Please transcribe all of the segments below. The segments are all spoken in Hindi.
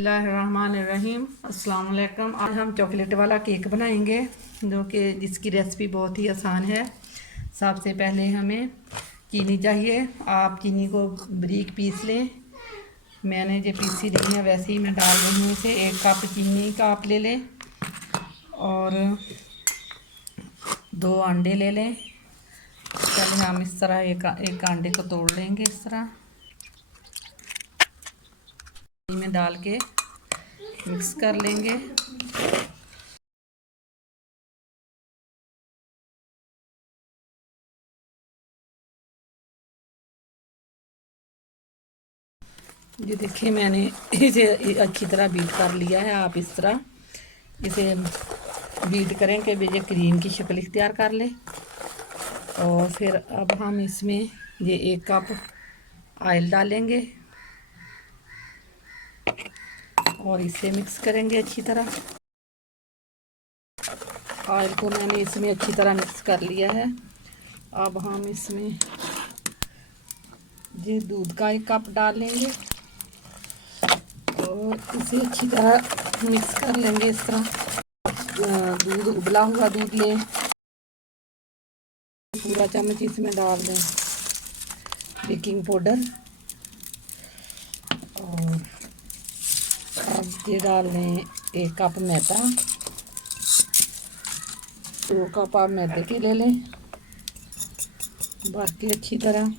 बिस्मिल्लाहिर्रहमानिर्रहीम। अस्सलाम वालेकुम। आज हम चॉकलेट वाला केक बनाएंगे जो कि जिसकी रेसिपी बहुत ही आसान है। सबसे पहले हमें चीनी चाहिए। आप चीनी को बारीक पीस लें। मैंने जो पीसी नहीं है वैसे ही मैं डाल रही हूँ इसे। 1 कप चीनी का आप ले लें और 2 अंडे ले लें। पहले हम इस तरह एक अंडे को तोड़ लेंगे इस तरह में डाल के मिक्स कर लेंगे। ये देखिए मैंने इसे अच्छी तरह बीट कर लिया है। आप इस तरह इसे बीट करें कि ये क्रीम की शक्ल इख्तियार कर ले। और फिर अब हम इसमें ये 1 कप ऑयल डालेंगे और इसे मिक्स करेंगे अच्छी तरह। ऑयल को मैंने इसमें अच्छी तरह मिक्स कर लिया है। अब हम इसमें ये दूध का 1 कप डाल लेंगे और इसे अच्छी तरह मिक्स कर लेंगे। इस तरह दूध उबला हुआ दूध लें, पूरा चम्मच इसमें डाल दें बेकिंग पाउडर और अब ये डाल लें 1 कप मैदा। 2 कप आप मैदे के ले लें बाकी अच्छी तरह।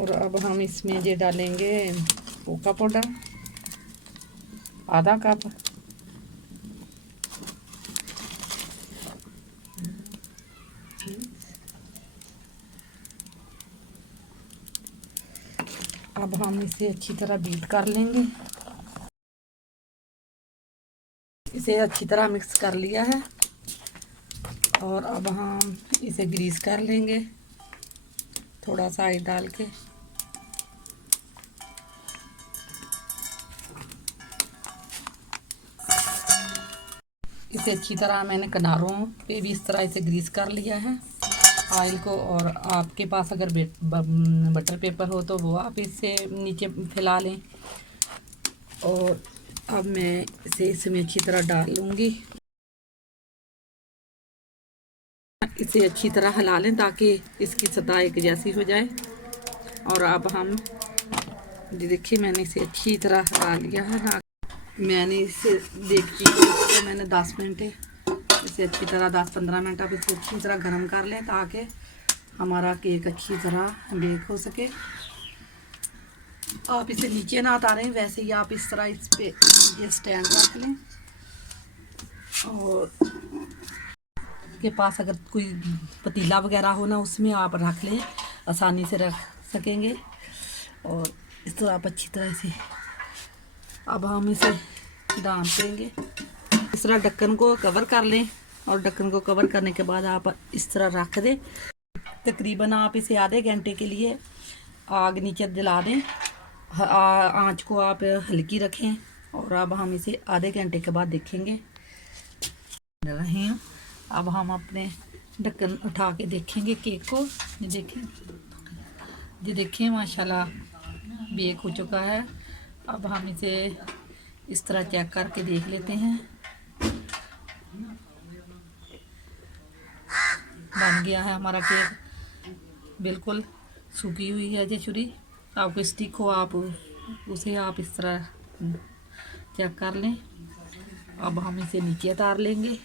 और अब हम इसमें ये डालेंगे कोका पाउडर आधा कप। अब हम इसे अच्छी तरह बीट कर लेंगे। इसे अच्छी तरह मिक्स कर लिया है और अब हम इसे ग्रीस कर लेंगे थोड़ा सा ऑयल डाल के। इसे अच्छी तरह मैंने किनारों पे भी इस तरह इसे ग्रीस कर लिया है ऑयल को। और आपके पास अगर बटर पेपर हो तो वो आप इससे नीचे फैला लें। और अब मैं इसे इसमें अच्छी तरह डाल लूँगी। इसे अच्छी तरह हिला लें ताकि इसकी सतह एक जैसी हो जाए। और अब हम देखिए मैंने इसे अच्छी तरह हिला लिया है ना। मैंने इसे देखती को मैंने 10 मिनट इसे अच्छी तरह 10-15 मिनट अब इसे अच्छी तरह गर्म कर लें ताकि हमारा केक अच्छी तरह बेक हो सके। आप इसे नीचे ना उतारें, वैसे ही आप इस तरह इस पे ये स्टैंड रख लें और के पास अगर कोई पतीला वगैरह हो ना उसमें आप रख लें, आसानी से रख सकेंगे। और इस तरह आप अच्छी तरह से अब हम इसे डाल देंगे। इस तरह ढक्कन को कवर कर लें और ढक्कन को कवर करने के बाद आप इस तरह रख दें। तकरीबन आप इसे आधे घंटे के लिए आग नीचे जला दें। आंच को आप हल्की रखें। और अब हम इसे आधे घंटे के बाद देखेंगे रहे हैं। अब हम अपने ढक्कन उठा के देखेंगे केक को। ये देखें माशाल्लाह बेक हो चुका है। अब हम इसे इस तरह चेक करके देख लेते हैं। बन गया है हमारा केक, बिल्कुल सूखी हुई है ये छुरी। आपको स्टिक हो आप उसे आप इस तरह चेक कर लें। अब हम इसे नीचे उतार लेंगे।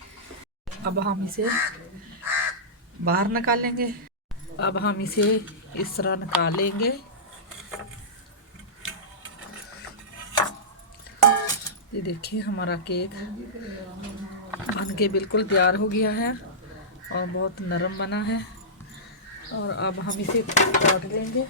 अब हम इसे बाहर निकालेंगे। अब हम इसे इस तरह निकाल लेंगे। ये देखिए हमारा केक बन के बिल्कुल तैयार हो गया है और बहुत नरम बना है। और अब हम इसे काट लेंगे।